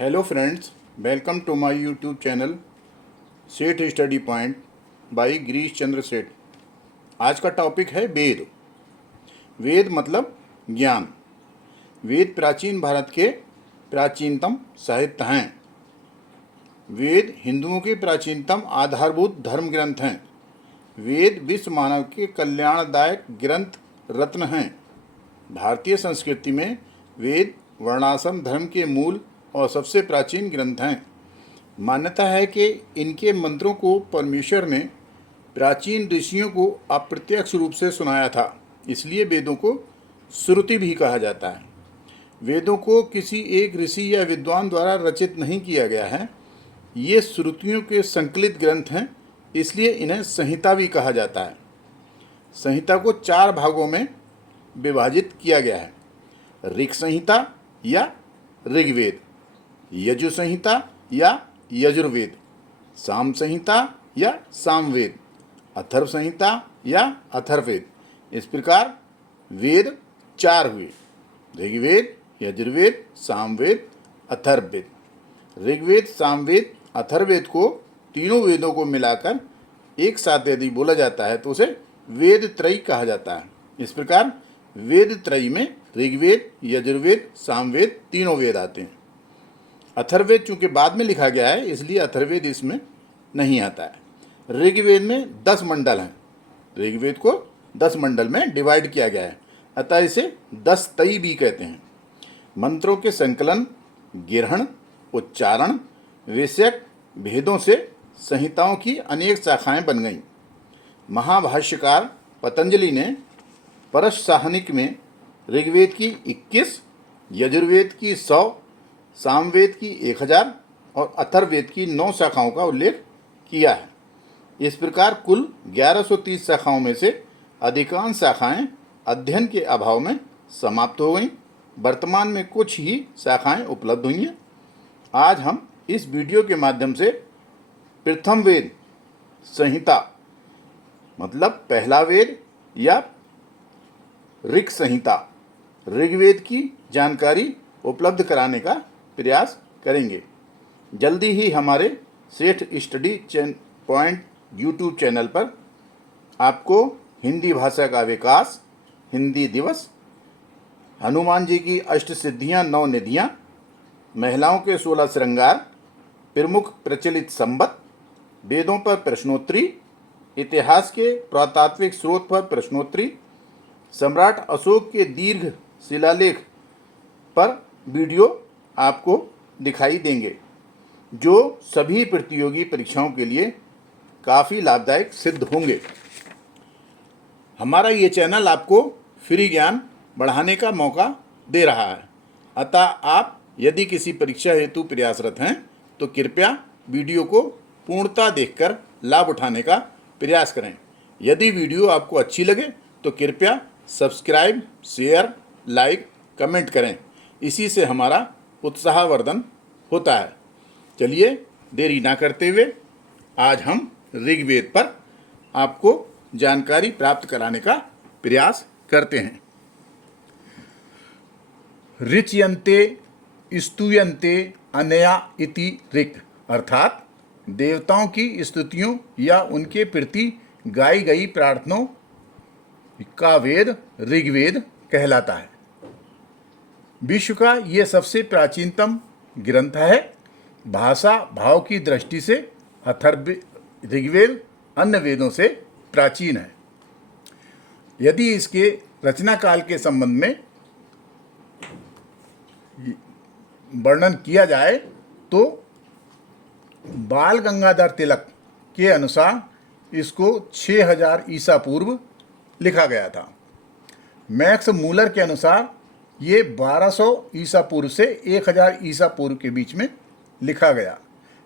Hello friends, welcome to my YouTube channel Seth study point by Girish Chandra Seth. आज का topic है वेद। वेद मतलब ज्ञान। वेद प्राचीन भारत के प्राचीनतम साहित्य हैं। वेद हिंदुओं के प्राचीनतम आधारभूत धर्म ग्रंथ हैं। वेद विश्व मानव के कल्याणदायक ग्रंथ रत्न हैं। भारतीय संस्कृति में वेद वर्णाश्रम धर्म के मूल और सबसे प्राचीन ग्रंथ हैं। मान्यता है कि इनके मंत्रों को परमेश्वर ने प्राचीन ऋषियों को अप्रत्यक्ष रूप से सुनाया था, इसलिए वेदों को श्रुति भी कहा जाता है। वेदों को किसी एक ऋषि या विद्वान द्वारा रचित नहीं किया गया है। ये श्रुतियों के संकलित ग्रंथ हैं, इसलिए इन्हें संहिता भी कहा जाता है। संहिता को 4 भागों में विभाजित किया गया है: ऋक् संहिता या ऋग्वेद, यजु संहिता या यजुर्वेद, साम संहिता या सामवेद, अथर्व संहिता या अथर्ववेद। इस प्रकार वेद 4 हुए: ऋग्वेद, यजुर्वेद, सामवेद, अथर्ववेद। ऋग्वेद, सामवेद, अथर्ववेद को तीनों वेदों को मिलाकर एक साथ यदि बोला जाता है तो उसे वेद त्रयी कहा जाता है। इस प्रकार वेद त्रयी में ऋग्वेद, यजुर्वेद, सामवेद तीनों वेद आते हैं। अथर्ववेद चूंकि बाद में लिखा गया है, इसलिए अथर्ववेद इसमें नहीं आता है। ऋग्वेद में 10 मंडल हैं। ऋग्वेद को 10 मंडल में डिवाइड किया गया है, अतः इसे 10 तई भी कहते हैं। मंत्रों के संकलन, गिरहण, उच्चारण, विषयक भेदों से संहिताओं की अनेक शाखाएं बन गईं। महाभाष्यकार पतंजलि ने परससाहनिक में ऋग्वेद की 21, यजुर्वेद की 100, सामवेद की 1000 और अथर्ववेद की 9 शाखाओं का उल्लेख किया है। इस प्रकार कुल 1130 शाखाओं में से अधिकांश शाखाएं अध्ययन के अभाव में समाप्त हो गईं। वर्तमान में कुछ ही शाखाएं उपलब्ध हुई हैं। आज हम इस वीडियो के माध्यम से प्रथम वेद संहिता मतलब पहला वेद या ऋक् संहिता, ऋग्वेद की जानकारी उपलब्ध कराने का प्रयास करेंगे। जल्दी ही हमारे सेठ स्टडी पॉइंट यूट्यूब चैनल पर आपको हिंदी भाषा का विकास, हिंदी दिवस, हनुमान जी की अष्टसिद्धियाँ 9 निधियाँ, महिलाओं के 16 श्रृंगार, प्रमुख प्रचलित संबत, वेदों पर प्रश्नोत्तरी, इतिहास के पुरातात्विक स्रोत पर प्रश्नोत्तरी, सम्राट अशोक के दीर्घ शिलालेख पर वीडियो आपको दिखाई देंगे, जो सभी प्रतियोगी परीक्षाओं के लिए काफ़ी लाभदायक सिद्ध होंगे। हमारा ये चैनल आपको फ्री ज्ञान बढ़ाने का मौका दे रहा है, अतः आप यदि किसी परीक्षा हेतु प्रयासरत हैं तो कृपया वीडियो को पूर्णतः देखकर लाभ उठाने का प्रयास करें। यदि वीडियो आपको अच्छी लगे तो कृपया सब्सक्राइब, शेयर, लाइक, कमेंट करें। इसी से हमारा उत्साहवर्धन होता है। चलिए देरी ना करते हुए आज हम ऋग्वेद पर आपको जानकारी प्राप्त कराने का प्रयास करते हैं। ऋच्यन्ते स्तूयन्ते अनया इति ऋक्, अर्थात देवताओं की स्तुतियों या उनके प्रति गाई गई प्रार्थनाओं का वेद ऋग्वेद कहलाता है। विश्व का ये सबसे प्राचीनतम ग्रंथ है। भाषा भाव की दृष्टि से ऋग्वेद अन्य वेदों से प्राचीन है। यदि इसके रचना काल के संबंध में वर्णन किया जाए तो बाल गंगाधर तिलक के अनुसार इसको 6000 ईसा पूर्व लिखा गया था। मैक्स मूलर के अनुसार ये 1200 ईसा पूर्व से 1000 ईसा पूर्व के बीच में लिखा गया।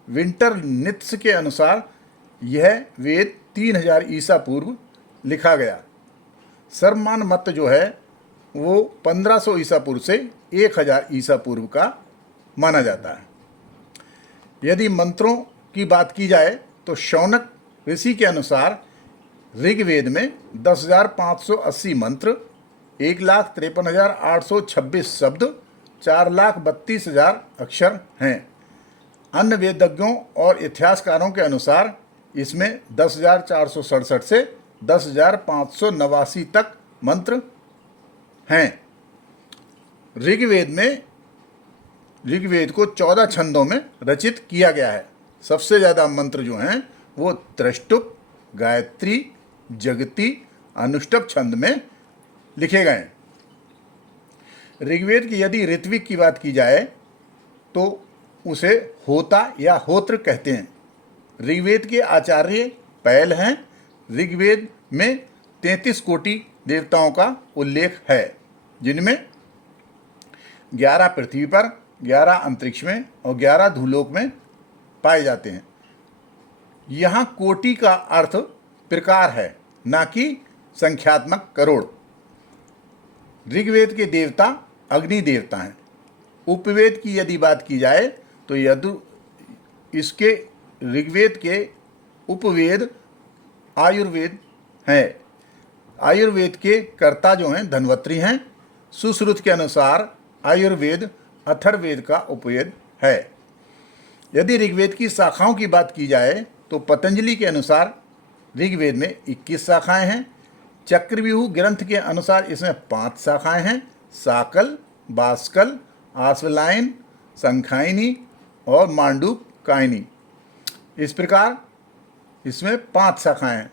विंटर नित्स के अनुसार यह वेद 3000 ईसा पूर्व लिखा गया। सर्वमान मत जो है वो 1500 ईसा पूर्व से 1000 ईसा पूर्व का माना जाता है। यदि मंत्रों की बात की जाए तो शौनक ऋषि के अनुसार ऋग्वेद में 10,580 मंत्र, 1,53,826 शब्द, 4,32,000 अक्षर हैं। अन्य वेदज्ञों और इतिहासकारों के अनुसार इसमें 10,467 से 10,589 तक मंत्र हैं। ऋग्वेद को 14 छंदों में रचित किया गया है। सबसे ज़्यादा मंत्र जो हैं वो त्रिष्टुप, गायत्री, जगती, अनुष्टुप छंद में लिखे गए हैं। ऋग्वेद की यदि ऋत्विक की बात की जाए तो उसे होता या होत्र कहते हैं। ऋग्वेद के आचार्य पैल हैं। ऋग्वेद में 33 कोटि देवताओं का उल्लेख है, जिनमें 11 पृथ्वी पर, 11 अंतरिक्ष में और 11 धूलोक में पाए जाते हैं। यहाँ कोटि का अर्थ प्रकार है, ना कि संख्यात्मक करोड़। ऋग्वेद के देवता अग्नि देवता हैं। उपवेद की यदि बात की जाए तो इसके ऋग्वेद के उपवेद आयुर्वेद है। आयुर्वेद के कर्ता जो हैं धन्वंतरि हैं। सुश्रुत के अनुसार आयुर्वेद अथर्ववेद का उपवेद है। यदि ऋग्वेद की शाखाओं की बात की जाए तो पतंजलि के अनुसार ऋग्वेद में 21 शाखाएं हैं। चक्रव्यूह ग्रंथ के अनुसार इसमें 5 शाखाएं हैं, साकल, बास्कल, आश्वलायन, संखायनी और मांडूकायनी। इस प्रकार इसमें 5 शाखाएं हैं।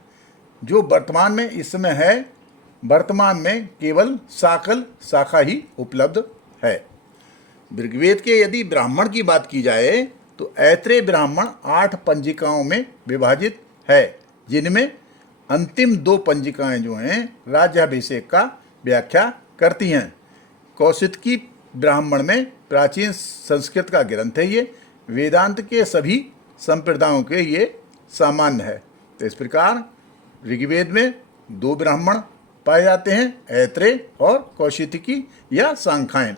जो वर्तमान में इस समय है, वर्तमान में केवल साकल शाखा ही उपलब्ध है। ऋग्वेद के यदि ब्राह्मण की बात की जाए तो ऐत्रेय ब्राह्मण 8 पंजिकाओं में विभाजित है, जिनमें अंतिम 2 पंजिकाएं जो हैं राज्याभिषेक का व्याख्या करती हैं। कौशितकी ब्राह्मण में प्राचीन संस्कृत का ग्रंथ है। ये वेदांत के सभी संप्रदायों के ये सामान्य है। तो इस प्रकार ऋग्वेद में 2 ब्राह्मण पाए जाते हैं, ऐत्रेय और कौशितकी या सांख्यायन।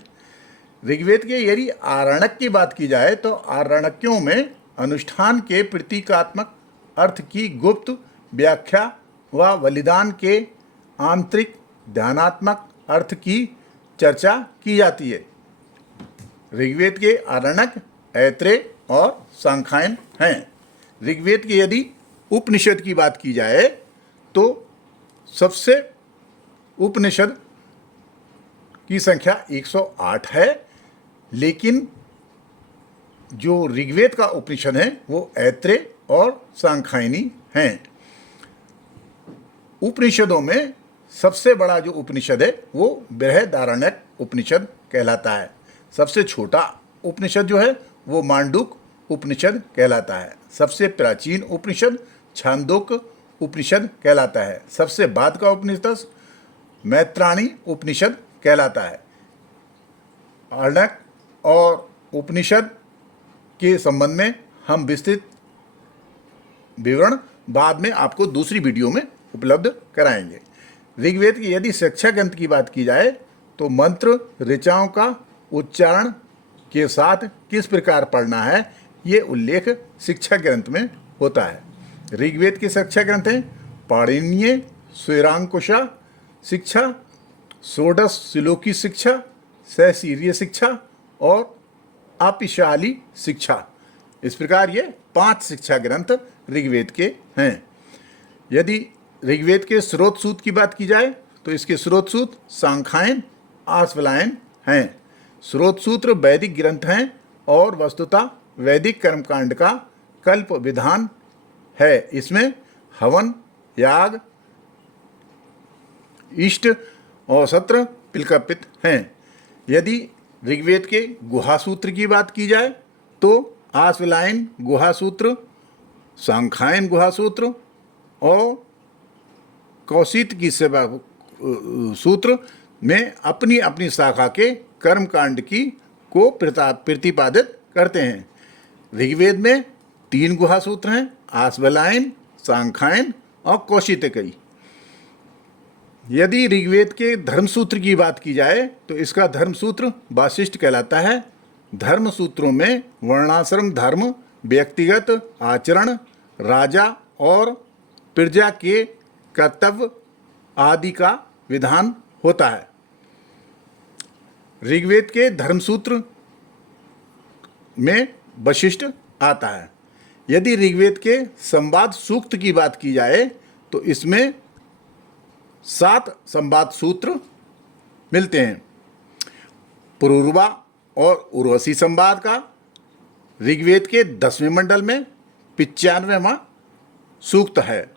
ऋग्वेद के यदि आरण्यक की बात की जाए तो आरण्यकों में अनुष्ठान के प्रतीकात्मक अर्थ की गुप्त व्याख्या व बलिदान के आंतरिक ध्यानात्मक अर्थ की चर्चा की जाती है। ऋग्वेद के आरण्यक, ऐत्रेय और सांख्यायन हैं। ऋग्वेद के यदि उपनिषद की बात की जाए तो सबसे उपनिषद की संख्या 108 है, लेकिन जो ऋग्वेद का उपनिषद है वो ऐत्रेय और सांख्यायनी हैं। उपनिषदों में सबसे बड़ा जो उपनिषद है वो बृहदारण्यक उपनिषद कहलाता है। सबसे छोटा उपनिषद जो है वो मांडूक उपनिषद कहलाता है। सबसे प्राचीन उपनिषद छांदोग्य उपनिषद कहलाता है। सबसे बाद का उपनिषद मैत्राणी उपनिषद कहलाता है। आरण्यक और उपनिषद के संबंध में हम विस्तृत विवरण बाद में आपको दूसरी वीडियो में उपलब्ध कराएंगे। ऋग्वेद की यदि शिक्षा ग्रंथ की बात की जाए तो मंत्र ऋचाओं का उच्चारण के साथ किस प्रकार पढ़ना है ये उल्लेख शिक्षा ग्रंथ में होता है। ऋग्वेद की शिक्षा ग्रंथ हैं पाणिनीय स्वैरांकुशा शिक्षा, षोडश श्लोकी शिक्षा, सहसीरीय शिक्षा और आपिशाली शिक्षा। इस प्रकार ये 5 शिक्षा ग्रंथ ऋग्वेद के हैं। यदि ऋग्वेद के स्रोत सूत की बात की जाए तो इसके स्रोत सूत सांख्यायन, आश्वलायन हैं। स्रोत सूत्र वैदिक ग्रंथ हैं और वस्तुतः वैदिक कर्मकांड का कल्प विधान है। इसमें हवन, याग, इष्ट और सत्र पिलकपित हैं। यदि ऋग्वेद के गुहासूत्र की बात की जाए तो आश्वलायन गुहासूत्र, सांख्यायन गुहासूत्र और कौशित की सेवा सूत्र में अपनी अपनी शाखा के कर्मकांड की को प्रतिपादित करते हैं। ऋग्वेद में 3 गुहासूत्र हैं, आश्वलायन, सांख्यायन और कौशितकी। यदि ऋग्वेद के धर्मसूत्र की बात की जाए तो इसका धर्मसूत्र वाशिष्ठ कहलाता है। धर्मसूत्रों में वर्णाश्रम धर्म, व्यक्तिगत आचरण, राजा और प्रजा के कर्तव्य आदि का विधान होता है। ऋग्वेद के धर्मसूत्र में वशिष्ठ आता है। यदि ऋग्वेद के संवाद सूक्त की बात की जाए तो इसमें 7 संवाद सूत्र मिलते हैं। पुरूरवा और उर्वशी संवाद का ऋग्वेद के 10वें मंडल में 95वां सूक्त है।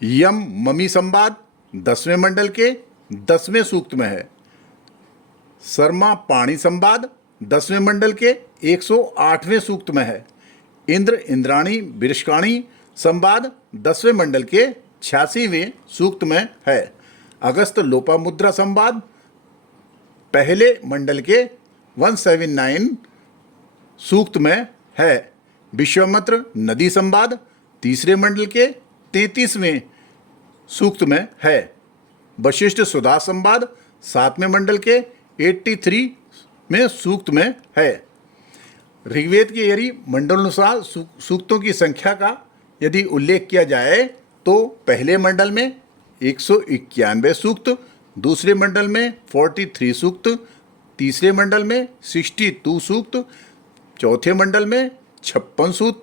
यम ममी संवाद 10वें मंडल के 10वें सूक्त में है। शर्मा पाणी संवाद 10वें मंडल के 108वें सूक्त में है। इंद्र इंद्राणी विरष्काणी संवाद 10वें मंडल के 86वें सूक्त में है। अगस्त लोपामुद्रा संवाद पहले मंडल के 179 सूक्त में है। विश्वामित्र नदी संवाद तीसरे मंडल के 33वें सूक्त में है। वशिष्ठ सुधा संवाद 7वें मंडल के 83 में सूक्त में है। ऋग्वेद के यदि मंडलानुसार सूक्तों की संख्या का यदि उल्लेख किया जाए तो पहले मंडल में 191 सूक्त, दूसरे मंडल में 43 सूक्त, तीसरे मंडल में 62 सूक्त, चौथे मंडल में 56 सूक्त,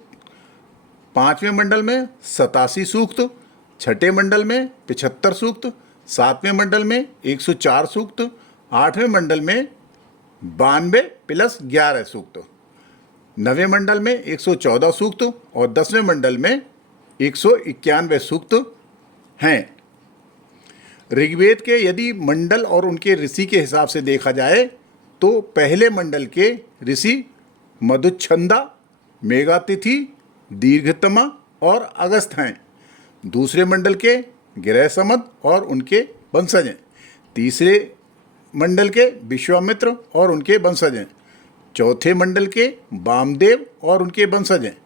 पांचवें मंडल में 87 सूक्त, छठे मंडल में 75 सूक्त, सातवें मंडल में 104 सूक्त, आठवें मंडल में 92 + 11 सूक्त, नवें मंडल में 114 सूक्त और 10वें मंडल में 191 सूक्त हैं। ऋग्वेद के यदि मंडल और उनके ऋषि के हिसाब से देखा जाए तो पहले मंडल के ऋषि मधुच्छंदा, मेघातिथि, दीर्घतमा और अगस्त हैं। दूसरे मंडल के गिरहसमद और उनके वंशज हैं। तीसरे मंडल के विश्वामित्र और उनके वंशज हैं। चौथे मंडल के वामदेव और उनके वंशज हैं।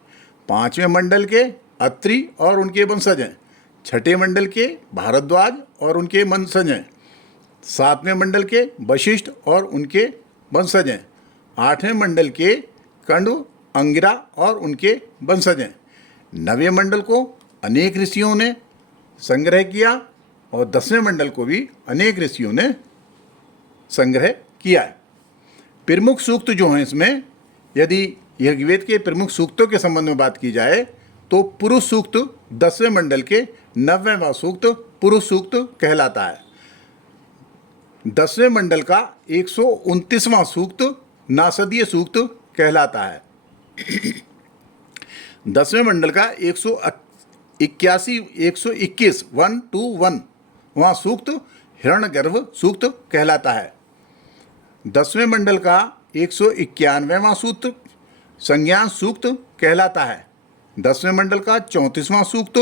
पांचवें मंडल के अत्रि और उनके वंशज हैं। छठे मंडल के भारद्वाज और उनके वंशज हैं। सातवें मंडल के वशिष्ठ और उनके वंशज हैं। आठवें मंडल के कंडु, अंगिरा और उनके वंशज हैं। नवें मंडल को अनेक ऋषियों ने संग्रह किया और 10वें मंडल को भी अनेक ऋषियों ने संग्रह किया है। प्रमुख सूक्त जो हैं इसमें, यदि ऋग्वेद के प्रमुख सूक्तों के संबंध में बात की जाए तो पुरुष सूक्त 10वें मंडल के 90वां सूक्त पुरुष सूक्त कहलाता है। 10वें मंडल का 129वां सूक्त नासदीय सूक्त कहलाता है। 10वें मंडल का 121वां सूक्त हिरण्यगर्भ सूक्त कहलाता है। 10वें मंडल का 191वां सूक्त संज्ञान सूक्त कहलाता है। 10वें मंडल का 34वां सूक्त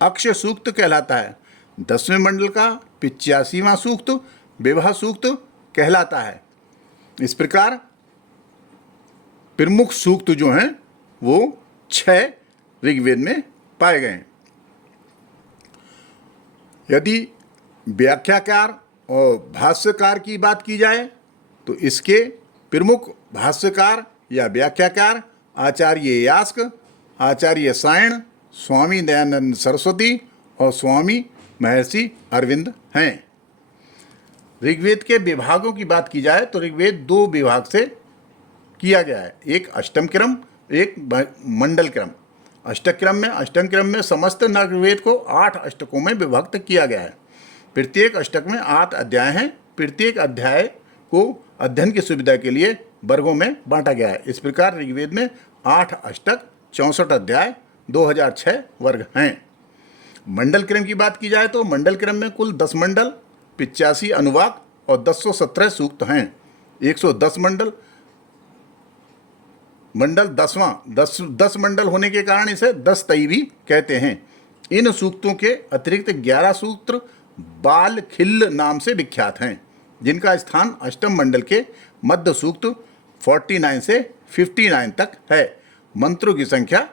अक्ष सूक्त कहलाता है। 10वें मंडल का 85वां सूक्त विवाह सूक्त कहलाता है। इस प्रकार प्रमुख सूक्त जो हैं वो 6 ऋग्वेद में पाए गए हैं। यदि व्याख्याकार और भाष्यकार की बात की जाए तो इसके प्रमुख भाष्यकार या व्याख्याकार आचार्य यास्क, आचार्य सायण, स्वामी दयानंद सरस्वती और स्वामी महर्षि अरविंद हैं। ऋग्वेद के विभागों की बात की जाए तो ऋग्वेद 2 विभाग से किया गया है, एक अष्टम क्रम, एक मंडल क्रम। अष्टम क्रम में समस्त ऋग्वेद को 8 अष्टकों में विभक्त किया गया है। प्रत्येक अष्टक में 8 अध्याय हैं। प्रत्येक अध्याय को अध्ययन की सुविधा के लिए वर्गों में बांटा गया है। इस प्रकार ऋग्वेद में 8 अष्टक, 64 अध्याय, 2006 वर्ग हैं। मंडल क्रम की बात की जाए तो मंडल क्रम में कुल 10 मंडल, 85 अनुवाक और 1017 सूक्त हैं। 110 मंडल 10 मंडल होने के कारण इसे 10 तई भी कहते हैं। इन सूक्तों के अतिरिक्त 11 सूत्र बाल खिल्ल नाम से विख्यात हैं, जिनका स्थान अष्टम मंडल के मध्य सूक्त 49 से 59 तक है। मंत्रों की संख्या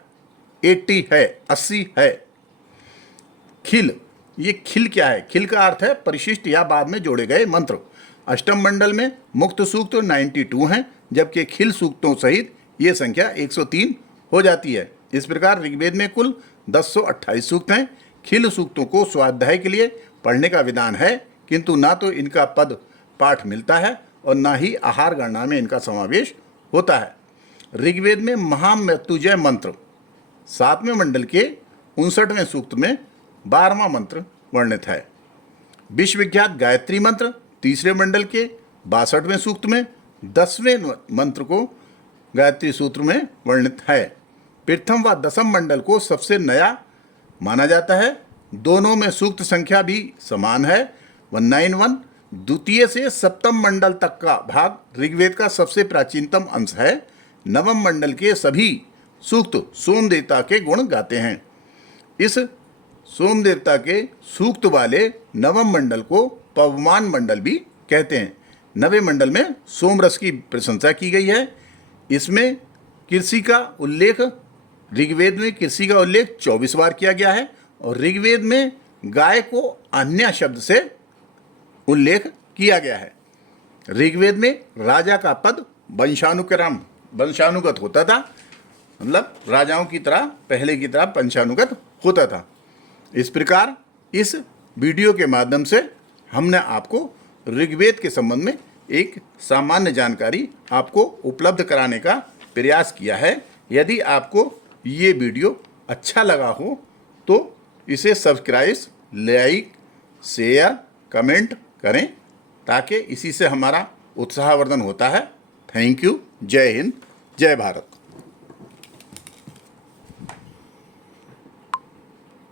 80 है। खिल, ये खिल क्या है? खिल का अर्थ है परिशिष्ट या बाद में जोड़े गए मंत्र। अष्टम मंडल में मुक्त सूक्त 92 हैं, जबकि खिल सूक्तों सहित ये संख्या 103 हो जाती है। इस प्रकार ऋग्वेद में कुल 1028 सूक्त हैं। खिल सूक्तों को स्वाध्याय के लिए पढ़ने का विधान है, किंतु ना तो इनका पद पाठ मिलता है और ना ही आहार गणना में इनका समावेश होता है। ऋग्वेद में महामृत्युंजय मंत्र 7वें मंडल के 59वें सूक्त में 12वां मंत्र वर्णित है। विश्वविख्यात गायत्री मंत्र 3रे मंडल के 62वें सूक्त में 10वें मंत्र को गायत्री सूत्र में वर्णित है। प्रथम व दसम मंडल को सबसे नया माना जाता है। दोनों में सूक्त संख्या भी समान है 191। द्वितीय से सप्तम मंडल तक का भाग ऋग्वेद का सबसे प्राचीनतम अंश है। नवम मंडल के सभी सूक्त सोम देवता के गुण गाते हैं। इस सोम देवता के सूक्त वाले नवम मंडल को पवमान मंडल भी कहते हैं। नवें मंडल में सोमरस की प्रशंसा की गई है। इसमें कृषि का उल्लेख ऋग्वेद में कृषि का उल्लेख 24 बार किया गया है और ऋग्वेद में गाय को अन्य शब्द से उल्लेख किया गया है। ऋग्वेद में राजा का पद वंशानुगत होता था, मतलब राजाओं की तरह पहले की तरह वंशानुगत होता था। इस प्रकार इस वीडियो के माध्यम से हमने आपको ऋग्वेद के संबंध में एक सामान्य जानकारी आपको उपलब्ध कराने का प्रयास किया है। यदि आपको ये वीडियो अच्छा लगा हो तो इसे सब्सक्राइब, लाइक, शेयर, कमेंट करें ताकि इसी से हमारा उत्साहवर्धन होता है। Thank you. जय हिंद, जय भारत।